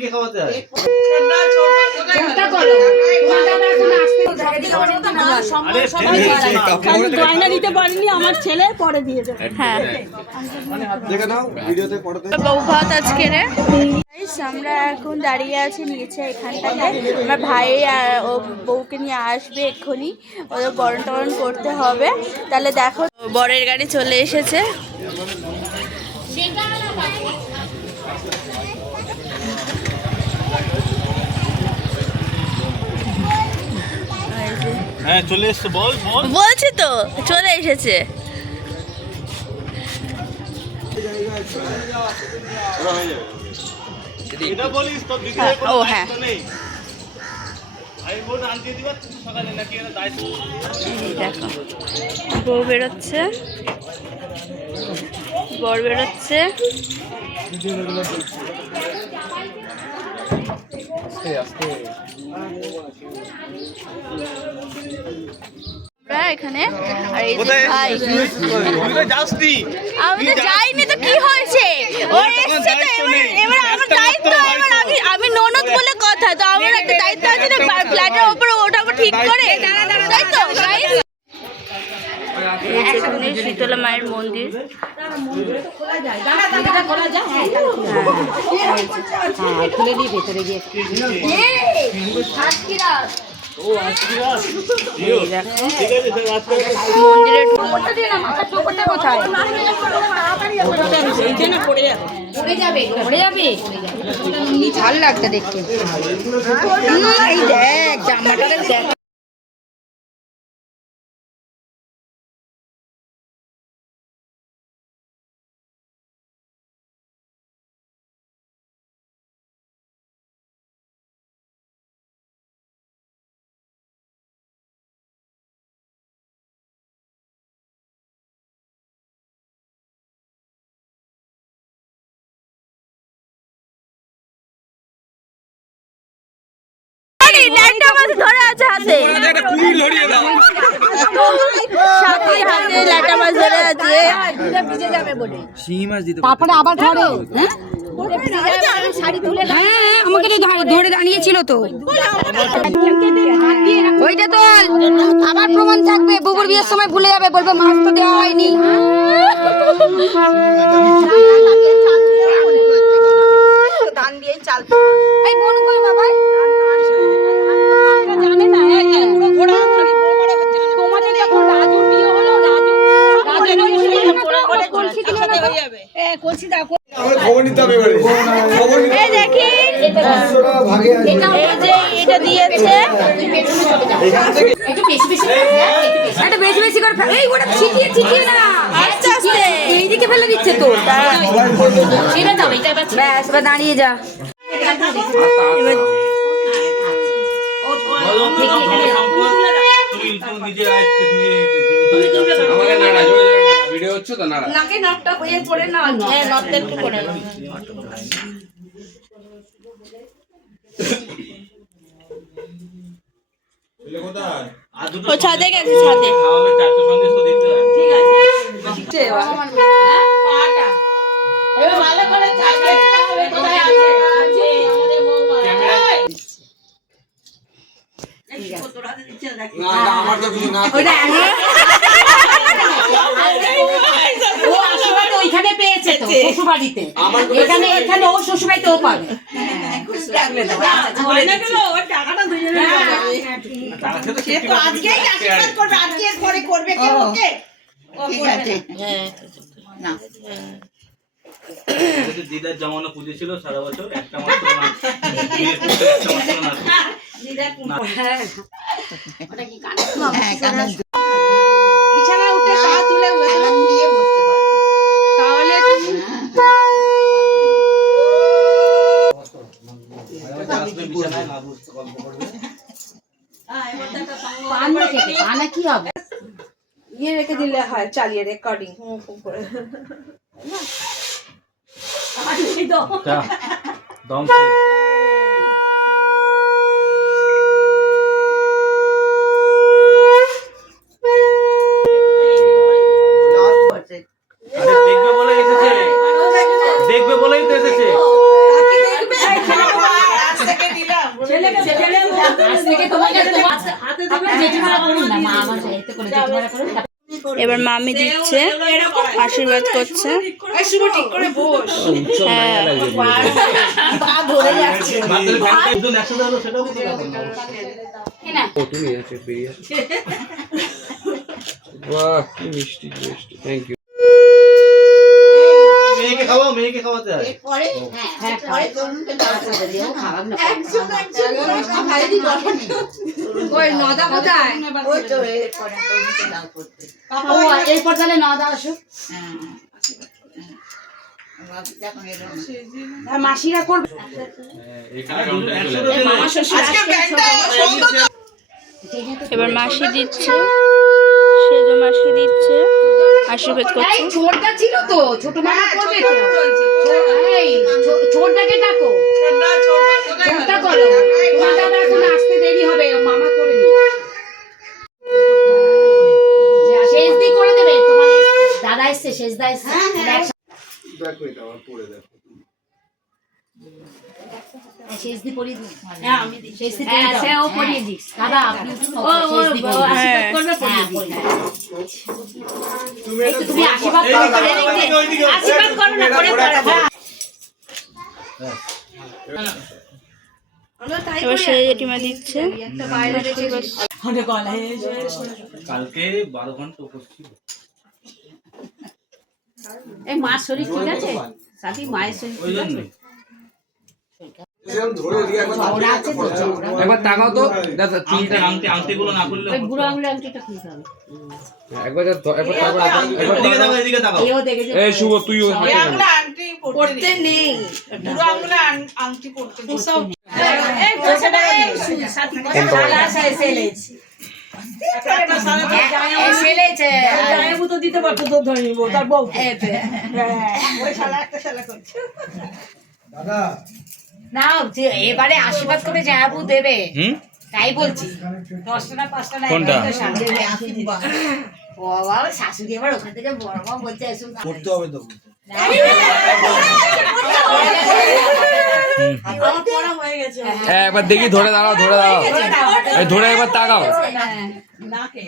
মেয়েকে খাওয়াতে হয়। গয়না দিতে পারিনি আমার ছেলে, পরে দিয়ে যাবে। হ্যাঁ বউ ভাত আজকে রে। আমরা এখন দাঁড়িয়ে আছি নিচে এখানটাতে। আমার ভাই আর ও বউকে নিয়ে আসবে এক্ষুনি, ওদের বরণ টরণ করতে হবে। তাহলে দেখো বরের গাড়ি চলে এসেছে। হ্যাঁ চলে এসছে, বল বল। বলছি তো চলে এসেছে। এটা বলিস তো দিদি ও হ্যাঁ আমি বল আনতে দিবা সকালে নাকি এটা দায়িত্ব। দেখো বউ বেরোচ্ছে, বর বেরোচ্ছে। এখানে আর এই যে ভাই, আমি তো যাইনি তো কি হয়েছে, ও এসেছে তো এবার আমার দায়িত্ব, আমি ননদ বলে কথা, তো আমার একটা দায়িত্ব আছে না ফ্ল্যাটের উপরে ওঠাবো ঠিক করে, তাই তো গাইস। এখানে শীতলা মায়ের মন্দির, খুলে দিয়ে ভেতরে গিয়ে মন্দিরের ভাল লাগতো দেখতে। এই দেখ জামাটা দেখ, ধরে আছে হাতে, সাথে হাতে ল্যাটা মাছ ধরে আছে। তারপরে আবার ধরে হ্যাঁ আমাকে তো ধরে দাঁড়িয়েছিল তো, ওইটা তো আবার প্রমাণ থাকবে, বুবুর বিয়ের সময় ভুলে যাবে, বলবে মাছ তো দেওয়া হয়নি। ধান দিয়ে চাল এই বোন কই বাবা জানে না, পুরো ঘোড়া তোমাদের যখন রাজুর বিয়ে হলো, কলসি দিলে হয়ে যাবে, কলসি দাও খবর নিতে হবে এবারে, খবর নিতে এই দেখি এই যে এটা দিয়েছে, একটু বেশি বেশি এটা বেশি বেশি করে এই ওটা ছিটিয়ে না, আস্তে আস্তে এইদিকে ফেলে দিচ্ছে তো, ছেড়ে দাও এটা, ব্যাস এবার দাঁড়িয়ে যা। ভিডিও হচ্ছে তো, নাড়া নাকে নটটা হয়ে পড়ে না, হ্যাঁ নটটা একটু করে না। ও ছাদে গেছে, ছাদে ঠিক আছে। পাটা এবার ভালো করে চাইবে, কোথায় আছে আছে আমাদের বউ এই কতটা দিচ্ছে দেখি না আমার তো কিছু না, ওটা ও আসলে তো ওইখানে পেয়েছে তো শ্বশুরবাড়িতে, এখানে এখানে ও শ্বশুরবাড়িতে ও পাবে। দিদার জমানো পুজো ছিল সারা বছর, একটা মাত্র বিছানা উঠে পা তুলে দিয়ে বসতে পারো, তাহলে পানা কি হবে ইয়ে রেখে দিলে হয়, চালিয়ে রেকর্ডিং করে দম দেখবে বলে এসেছে, দেখবে বলেই তো এসেছে। জেঠিমারা করুন না, মা আমার এতে করে জেঠিমারা করুন। এবার মামি দিচ্ছে, আশীর্বাদ করছে। হ্যাঁ পা ধরে যাচ্ছে। একসাথে হলো সেটাও কিন্তু ব্যাপার না। ও তুমি আছে বেরিয়ে বাহ কি মিষ্টি মিষ্টি থ্যাংক ইউ মেয়েকে খাওয়াও, মেয়েকে খাওয়াতে হয়। হ্যাঁ পরে তরুণকে দাঁড়াতে দিও, খাওয়াক না। ওই নদা কোথায়? ওই তো এরপরে তরুণকে দাও করতে। ও এরপর তাহলে নদা আসুক। হ্যাঁ মাসিরা করবে। এখানে একসাথে দিলে- মামা শ্বশুর এবার মাসি দিচ্ছে, সেজো মাসি দিচ্ছে, আশীর্বাদ করছে। এই ছোটটা ছিল তো, ছোট মামা করবে তো। এই ছোটটাকে ডাকো, ছোটটা করো। তোমার দাদা এখন আসতে দেরি হবে, ও মামা করে নি। শেষ দি করে দেবে, তোমার দাদা এসছে, শেষ দা এসছে। দেখো এটা আমার পড়ে দেখো শেষ দি পরিয়ে দিই। হ্যাঁ আমি দিই। শেষ দি পরিয়ে দাও। হ্যাঁ ও পরিয়ে দিস। দাদা আপনি শেষ দি আশীর্বাদ করবে, পরিয়ে দিই। তুমি আশীর্বাদ করো, আশীর্বাদ করো না, করে করো। এবার সে জেঠিমা দিচ্ছে। কালকে 12 ঘন্টা উপোস ছিল। এই মার শরীর ঠিক আছে? সাথী মায়ের শরীর ওই ঠিক আছে? জন্যই। ধরে দিয়ে চওড়া আছে তো, চওড়া। একবার তাকাও তো দাদা আংটিগুলো না খুললে ওই বুড়ো আঙুলের আংটিটা খুলতে হবে। একবার একবার তাকাও এদিকে তাকাও, এদিকে তাকাও। এও দেখেছে। এই শুভ তুইও হাতে আঙুলে আংটি পড়তে নেই, বুড়ো আঙুলে আংটি পড়তে নেই। এই বছরটা এই সাথী শালা আসা এসে এলেছে। একটা সারা এসে এলেছে। জামাইবু তো দিতে পারতো, তো ধরে নিব তার বউ। ওই শালা একটা শালা করছে। না যে এবারে আশীর্বাদ করে জায়াবু দেবে, তাই বলছি। 10টা না 5টা না কোনটা? ও বাবা শাশুড়ি আবার ওখান থেকে বড় মা বলছে এসব করতে হবে তো। আমার পড়া হয়ে গেছে। হ্যাঁ একবার দেখি ধরে দাঁড়াও ধরে দাঁড়াও এই ধরে একবার তাকাও নাকে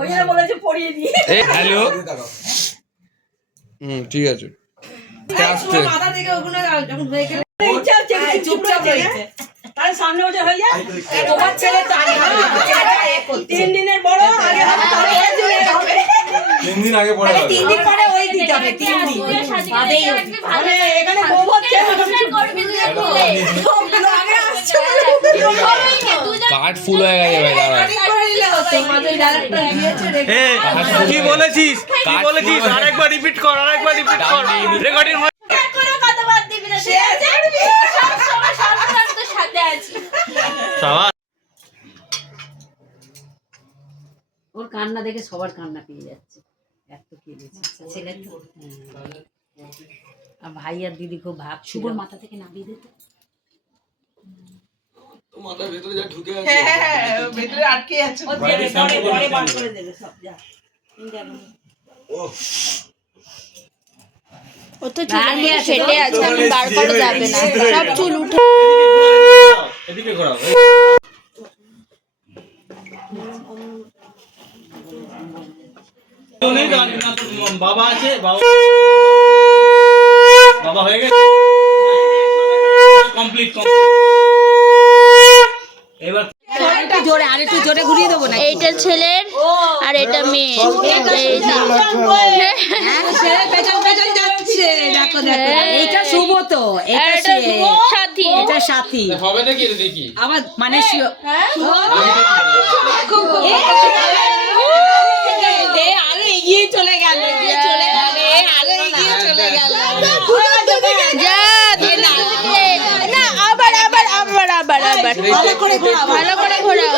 ওই জন্য বলেছে পড়িয়ে দিয়ে। এই হ্যালো ঠিক আছে আস্তে মাথা থেকে ওগুলো যখন হয়ে গেলে চুপচাপ রয়েছে, তাহলে সামনে বছর হয়ে যায়। তোমার ছেলে তো আগে হবে। 3 দিনের বড় আগে হবে, তাহলে 1 দিনের হবে। 3 দিন আগে পড়ে তাহলে 3 দিন পরে ওই দিতে হবে, 3 দিন বাদেই হবে। মানে এখানে বউ হচ্ছে আগে আসছে। কার্ড ফুল হয়ে গেছে ভাই দাঁড়া তোমাদের ডাইরেক্টর গিয়েছে রেখে। কি বলেছিস? কি বলেছিস? আরেকবার রিপিট কর, আরেকবার রিপিট কর। রেকর্ডিং হয়। কোনো কথা বাদ দিবি না, সে সব সময় সর্বদাই তোর সাথে আছি। সাবাস। ওর কান্না দেখে সবার কান্না পেয়ে যাচ্ছে, এত কেঁদেছে ছেলে তো। আর ভাই আর দিদি খুব ভাব, শুভর মাথা থেকে নামিয়ে দিত। মাথার ভিতরে যা ঢুকে আছে হ্যাঁ ভিতরে আটকে আছে। ও দেবে পরে পরে বার করে দেবে সব। যা ও তো চুল নিয়ে ফেটে আছে, আমি বার করা যাবে না, সব চুল উঠে। এদিকে ঘোরাও। বাবা আছে, বাবা হয়ে গেছে কমপ্লিট। এবার একটু জোরে, আর একটু জোরে ঘুরিয়ে দেবো না? এইটা ছেলের আর এটা মেয়ে। এই যে ছেলে পেছন পেছন যাচ্ছে, দেখো দেখো। এইটা শুভ তো, আর এটা এটা সাথী। এটা সাথী। হবে নাকি এটা দেখি আবার মানে আরো এগিয়ে চলে গেল, আরো এগিয়ে চলে গেল। যা দে না, আবার আবার আবার আবার আবার ভালো করে ঘোরাও, ভালো করে ঘোরাও।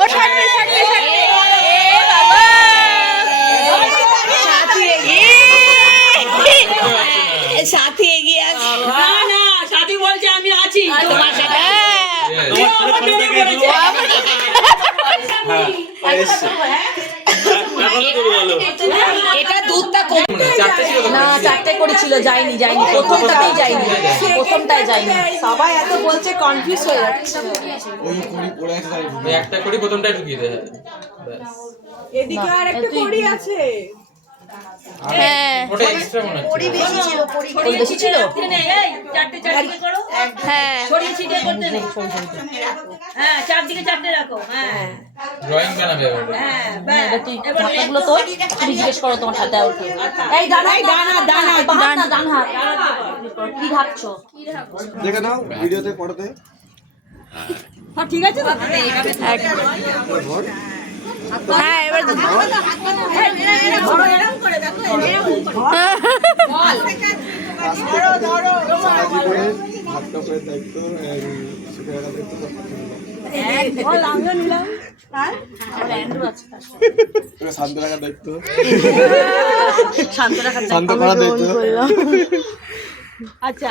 ও ছাড়বে ছাড়বে ছাড়বে। এ বাবা সাথী এগিয়ে আসে। না না সাথী বলছে আমি আছি তোমার সাথে। এটা দুধটা কম চারটে ছিল তো? না, 4টে করেছিল, যায়নি প্রথমটাতেই যায়নি, প্রথমটায় যায়নি। সবাই এত বলছে কনফিউজ হয়ে যাচ্ছে। ওই একটা করি প্রথমটাই ঢুকিয়ে দেয় ব্যাস। এদিকে আর একটা কড়ি আছে। হ্যাঁ ওটা এক্সট্রা মনে হচ্ছে। কড়ি বেশি ছিল। হ্যাঁ ড্রয়িং বানাবে এবার। এবার তুই ঢাকাগুলো তো তুমি জিজ্ঞেস করো তোমার সাথে ওকে। এই দানা দানা কি ঢাকছো? দেখে নাও ভিডিওতে পড়াতে হ্যাঁ ঠিক আছে তো। হ্যাঁ এবার সাহায্য করে ভাতটা করে দায়িত্ব শুকে রাখার দায়িত্ব শান্ত রাখার দায়িত্ব শান্ত করার দায়িত্ব আচ্ছা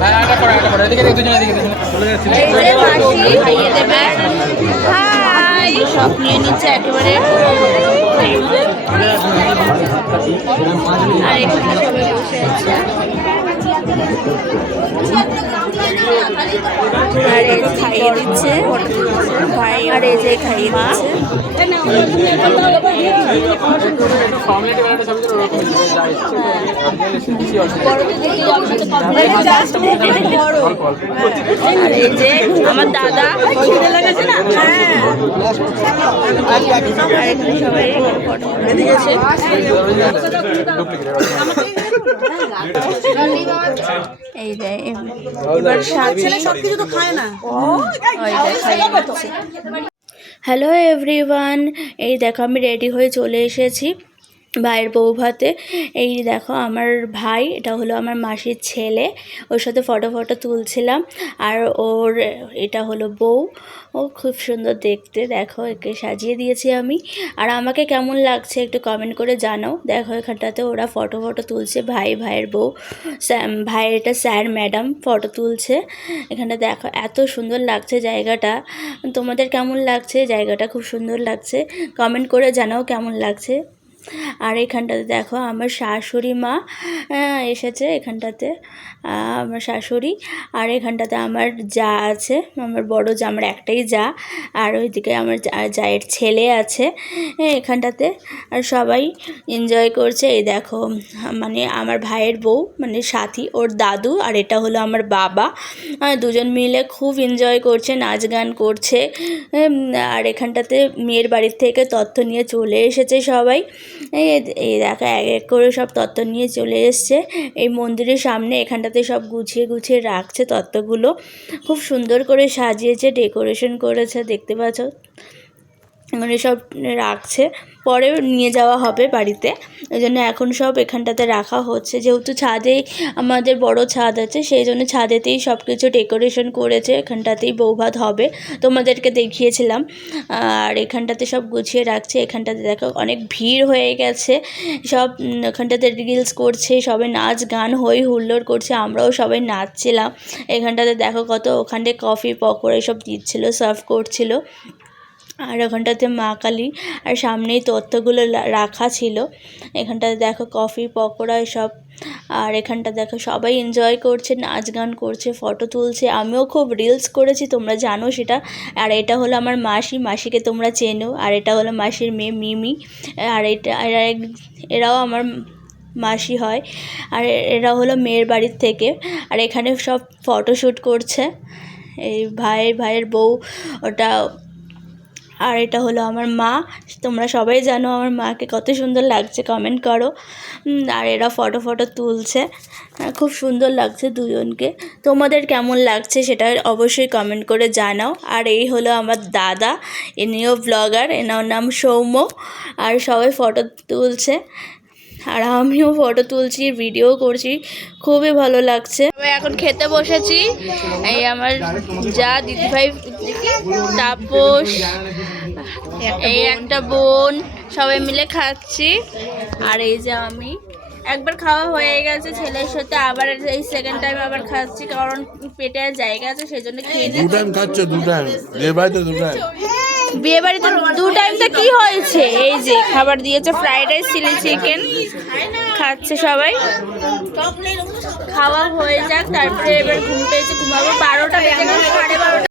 হ্যাঁ এটা করো এদিকে দুজনে এদিকে চলে যাচ্ছে। এই যে মাসি খাইয়ে দেবে। হাই সব নিয়ে নিচ্ছে একেবারে। আর এখানে সবাই বসে আছে। আর এই যে খাইয়ে দিচ্ছে ভাই, আর এই যে খাইয়ে দিচ্ছে। ফর্মালিটি বানাতে সব কিছু ওরকম যায় আর এই যে আমার দাদা, আর এখানে সবাই ফটো দিয়েছে। এই যে এবার সবকিছু তো খায় না। হ্যালো এভরিওয়ান, এই দেখো আমি রেডি হয়ে চলে এসেছি ভাইয়ের বউ ভাতে। এই দেখো আমার ভাই, এটা হলো আমার মাসির ছেলে, ওর সাথে ফটো তুলছিলাম। আর ওর এটা হলো বউ, ও খুব সুন্দর দেখতে। দেখো একে সাজিয়ে দিয়েছি আমি। আর আমাকে কেমন লাগছে একটু কমেন্ট করে জানাও। দেখো এখানটাতে ওরা ফটো তুলছে, ভাইয়ের বউ, ভাইয়ের এটা স্যার ম্যাডাম ফটো তুলছে। এখানটা দেখো এত সুন্দর লাগছে জায়গাটা। তোমাদের কেমন লাগছে? জায়গাটা খুব সুন্দর লাগছে, কমেন্ট করে জানাও কেমন লাগছে। আর এখানটাতে দেখো আমার শাশুড়ি মা এসেছে, এখানটাতে আমার শাশুড়ি। আর এখানটাতে আমার যা আছে, আমার বড় যা, আমার একটাই যা। আর ওইদিকে আমার জায়ের ছেলে আছে এখানটাতে। আর সবাই এনজয় করছে। এই দেখো মানে আমার ভাইয়ের বউ মানে সাথী, ওর দাদু, আর এটা হলো আমার বাবা। দুজন মিলে খুব এনজয় করছে, নাচ গান করছে। আর এখানটাতে মেয়ের বাড়ির থেকে তথ্য নিয়ে চলে এসেছে সবাই। এই দেখো এক এক করে সব তত্ত্ব নিয়ে চলে এসছে এই মন্দিরের সামনে। এখানটাতে সব গুছিয়ে রাখছে তত্ত্বগুলো, খুব সুন্দর করে সাজিয়েছে, ডেকোরেশন করেছে, দেখতে পাচ্ছ। মানে সব রাখছে, পরে নিয়ে যাওয়া হবে বাড়িতে, ওই জন্য এখন সব এখানটাতে রাখা হচ্ছে। যেহেতু ছাদে আমাদের বড় ছাদ আছে, সেই জন্য ছাদেতেই সব কিছু ডেকোরেশন করেছে। এখানটাতেই বৌভাত হবে, তোমাদেরকে দেখিয়েছিলাম। আর এখানটাতে সব গুছিয়ে রাখছে। এখানটাতে দেখো অনেক ভিড় হয়ে গেছে, সব এখানটাতে রিলস করছে, সবাই নাচ গান হই হুল্লোড় করছে, আমরাও সবাই নাচছিলাম। এখানটাতে দেখো কত ওখানে কফি পকোড়া সব দিচ্ছিলো, সার্ভ করছিল। আর ওখানটাতে মা কালী, আর সামনেই তত্ত্বগুলো রাখা ছিল। এখানটাতে দেখো কফি পকোড়া সব। আর এখানটা দেখো সবাই এনজয় করছে, নাচ গান করছে, ফটো তুলছে। আমিও খুব রিলস করেছি, তোমরা জানো সেটা। আর এটা হলো আমার মাসিকে তোমরা চেনো। আর এটা হলো মাসির মেয়ে মিমি। আর এরাও আমার মাসি হয়। আর এরা হলো মেয়ের বাড়ির থেকে। আর এখানে সব ফটোশ্যুট করছে এই ভাইয়ের বউ, ওটা। আর এটা হলো আমার মা, তোমরা সবাই জানো আমার মাকে কত সুন্দর লাগছে, কমেন্ট করো। আর এরা ফটো তুলছে, খুব সুন্দর লাগছে দুজনকে। তোমাদের কেমন লাগছে সেটা অবশ্যই কমেন্ট করে জানাও। আর এই হলো আমার দাদা, ইনিও ব্লগার, এনার নাম সৌম্য। আর সবাই ফটো তুলছে। আর আমিও ফটো তুলছি, ভিডিও করছি, খুবই ভালো লাগছে। এখন খেতে বসেছি, এই আমার যা দিদিভাই, তাপস, এই একটা বোন, সবাই মিলে খাচ্ছি। আর এই যে আমি একবার খাওয়া হয়ে গেছে ছেলের সাথে, আবার এই সেকেন্ড টাইম আবার খাচ্ছি, কারণ পেটে আর জায়গা আছে সেই জন্য খেয়ে দু টাইম খাচ্ছ, দু টাইম বিয়ে বাড়িতে দু টাইম। বিয়ে বাড়িতে 2 টাইমটা কি হয়েছে, এই যে খাবার দিয়েছে ফ্রাইড রাইস, চিলি চিকেন, খাচ্ছে সবাই। খাওয়া হয়ে যাক, তারপরে এবার ঘুম পেয়েছে, ঘুমাবো। 12টা বেজে গেছে, 12:30